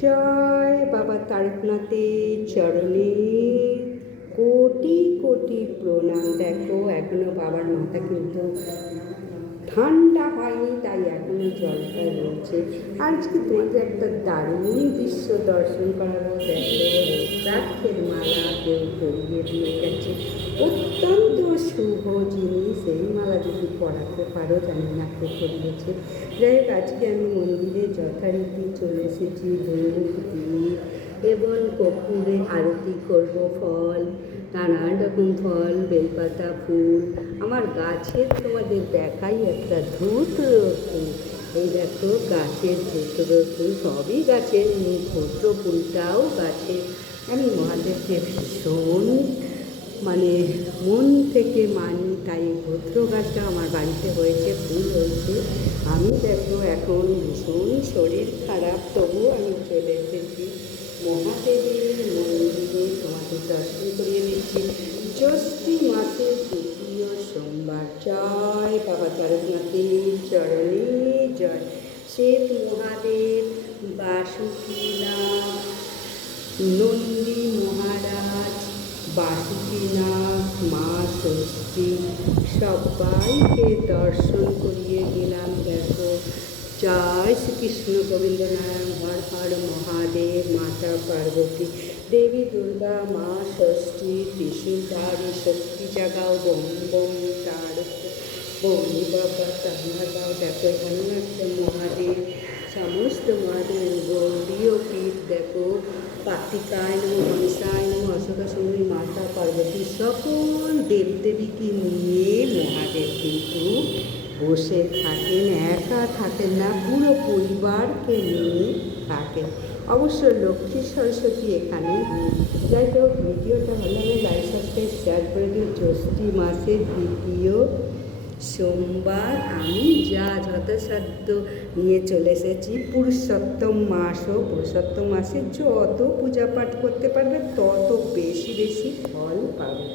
জয় বাবা তারকনাথের চরণে কোটি কোটি প্রণাম। দেখো এখনো বাবার মাথা কিন্তু ঠান্ডা হয়নি, তাই এখনো জলটা রয়েছে। আজকে তোমাদের একটা দারুণ দৃশ্য দর্শন করাবো। দেখো রুদ্রাক্ষের মালা কেউ পরিয়ে দিয়ে গেছে, অত্যন্ত শুভ জিনিস। এই মালা যদি পরাতে পারো, জানি না কে পরিয়েছে। যাই হোক, আজকে আমি মন্দিরে যথারীতি চলে এসেছি। ধূপ দ্বীপ এবং কর্পূরে আরতি করব। ফল, নানান রকম ফল, বেলপাতা, ফুল। আমার গাছের তোমাদের দেখাই একটা ধূত্র ফুল। এই দেখো গাছের ধূত্র ফুল, সবই গাছের, ধূত্র ফুলটাও গাছের। আমি মহাদেবকে ভীষণ মন থেকে মানি, তাই ধূত্র গাছটা আমার বাড়িতে হয়েছে, ফুল হয়েছে। আমি দেখো এখন ভীষণ শরীর খারাপ, তবুও আমি চলে এসেছি মহাদেবের মন্দিরে তোমাদের দর্শন করিয়ে দিচ্ছি। জ্যৈষ্ঠী মাসের দ্বিতীয় সোমবার। জয় বাবা তারকনাথের চরণে জয়। শ্বেত মহাদেব, বাসুকীনাথ, নন্দী মহারাজ, বাসুকীনাথ, মা ষষ্ঠী, সবাইকে দর্শন করিয়ে গেলাম। দেখো জয় শ্রীকৃষ্ণ গোবিন্দ নারায়ণ, হর হর মহাদেব, মাতা পার্বতী, দেবী দুর্গা, মা ষষ্ঠী, ত্রিশূলধারী, শক্তি জাগাও, বোম বোম তারক, বৌনি বাবা তান্না দাও। দেখো এখানেও একটা মহাদেব, সমস্ত মহাদেব গৌরীয় পীঠ। দেখো কার্তিকায় নম, গণেশায় নম, অশোকা সুন্দরী, মাতা পার্বতী, সকল দেবদেবীকে নিয়ে মহাদেব কিন্তু বসে থাকেন, একা থাকেন না, পুরো পরিবারকে নিয়ে থাকেন। অবশ্য লক্ষ্মী সরস্বতী এখানে। যাই হোক, ভিডিওটা ভালো লাগলে লাইক, সাবস্ক্রাইব, শেয়ার করে দিও। জ্যৈষ্ঠী মাসের দ্বিতীয় সোমবার আমি যা যথাসাধ্য নিয়ে চলে এসেছি। পুরুষোত্তম মাসও, পুরুষোত্তম মাসে যত পূজা পাঠ করতে পারবে তত বেশি বেশি ফল পাবে।